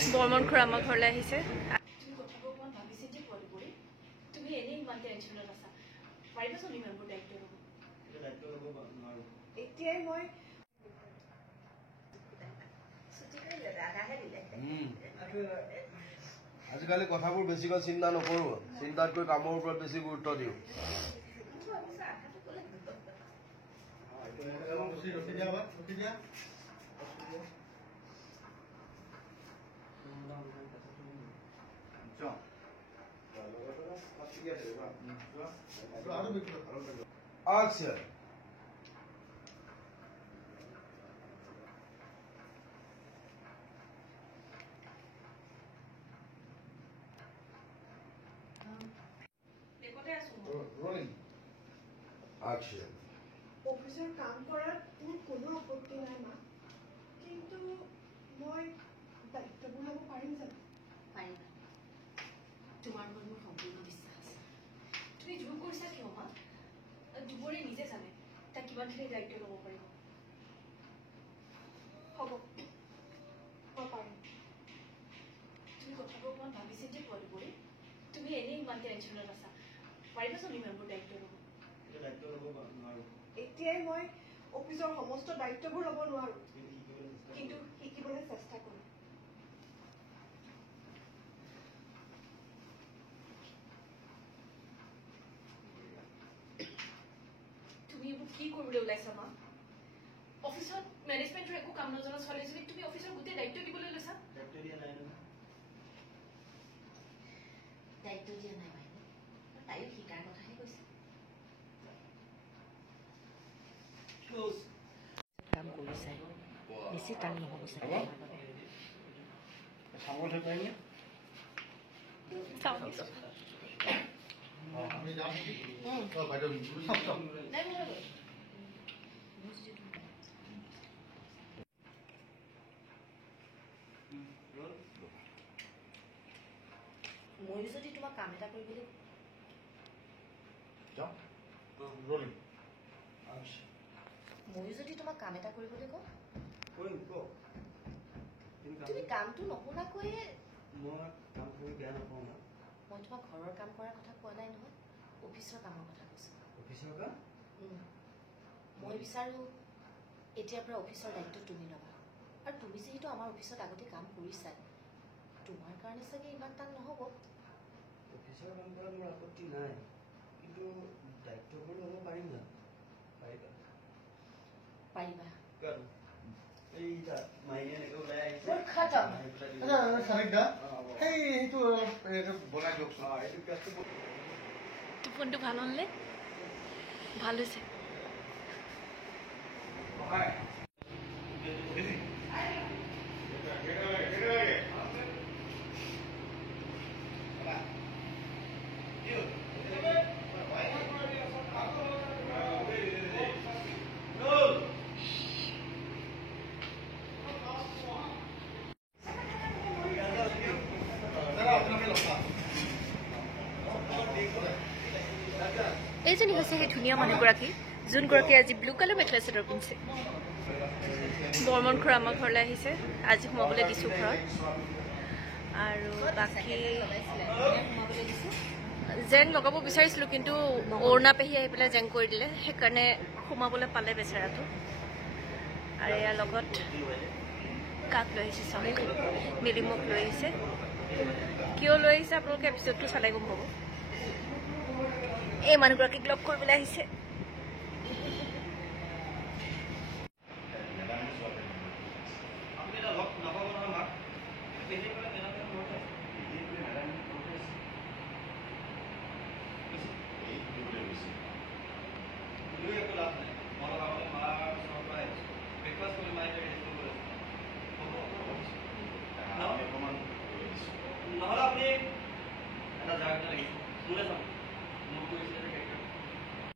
বৰ্মন খুৰা আমাৰ ঘৰলৈ আহিছে। তুমি কথাবোৰ অকণমান ভাবি চিন্তি কোৱাটো কৰি তুমি এনেই ইমান টেনশ্যনত আছা। পাৰিবাচোন ইমানবোৰ দায়িত্ব ল'ব? এতিয়াই মই আজিকালি কথাবোৰ বেছিকৈ চিন্তা নকৰোঁ, চিন্তাতকৈ কামৰ ওপৰত বেছি গুৰুত্ব দিওঁ। Action. Rolling. Action. অফিসৰ কাম কৰাত মোৰ কোনো আপত্তি নাই মা, কিন্তু মই দায়িত্ববোৰ ল'ব পাৰিম জানো? পাৰিবা। তোমাৰ ওপৰত মোৰ সম্পূৰ্ণ বিশ্বাস আছে। তুমি জোৰ কৰিছা কিয় মা? দুবৰে নিজে জানে তাক কিমানখিনি দায়িত্ব ল'ব পাৰিব। হ'ব, মই পাৰিম। তুমি কথাবোৰ অকণমান ভাবি চিন্তি কোৱাটো কৰি তুমি এনেই ইমান টেনশ্যনত আছা। পাৰিবাচোন ইমানবোৰ দায়িত্ব ল'ব? এতিয়াই মই অফিসৰ সমস্ত দায়িত্ববোৰ ল'ব নোৱাৰো, কিন্তু শিকিবলৈ চেষ্টা কৰিম। তুমি এইবোৰ কি কৰিবলৈ ওলাইছা মা? অফিচত মেনেজমেণ্টৰ একো কাম নজনা ছোৱালীজনীক তুমি অফিচৰ গোটেই দায়িত্ব দিবলৈ লৈছা? দায়িত্ব দিয়া নাই বাইদেউ, তাইও শিকাৰ কথাহে কৈছে। কাম কৰিছাই বেছি টান নহ'ব চাগে। ময়ো যদি তোমাক কাম এটা কৰিবলৈ কওঁ তুমি কামটো নশুনাকৈয়ে। মই তোমাক ঘৰৰ কাম কৰাৰ কথা কোৱা নাই নহয়, অফিচৰ কামৰ কথা কৈছোঁ। মই বিচাৰোঁ এতিয়াৰ পৰা অফিচৰ দায়িত্ব তুমি ল'বা। আৰু তুমি যিহেতু আমাৰ অফিচত আগতে কাম কৰিছা, তোমাৰ কাৰণে চাগে ইমান টান নহ'ব। অফিচৰ কাম কৰাত মোৰ আপত্তি নাই, কিন্তু দায়িত্ববোৰ ল'ব পাৰিম না? পাৰিবা। টোপনিটো ভাল হ'লনে? ভাল হৈছে। এইজনী হৈছে সেই ধুনীয়া মানুহগৰাকী যোনগৰাকী আজি ব্লু কালাৰ মেখেলা চাদৰ পিন্ধিছে। বৰ্মন খুৰা আমাৰ ঘৰলৈ আহিছে, আজি সোমাবলৈ দিছোঁ ঘৰত। আৰু বাকী জেং লগাব বিচাৰিছিলোঁ, কিন্তু অৰুণা পেহী আহি পেলাই জেং কৰি দিলে, সেইকাৰণে সোমাবলৈ পালে বেচেৰাটো। আৰু ইয়াৰ লগত কাক লৈ আহিছে চাওক, মিলিমক লৈ আহিছে। কিয় লৈ আহিছে আপোনালোকে এপিছডটো চালে গম পাব। এই মানুহগৰাকীক লগ কৰিবলৈ আহিছে।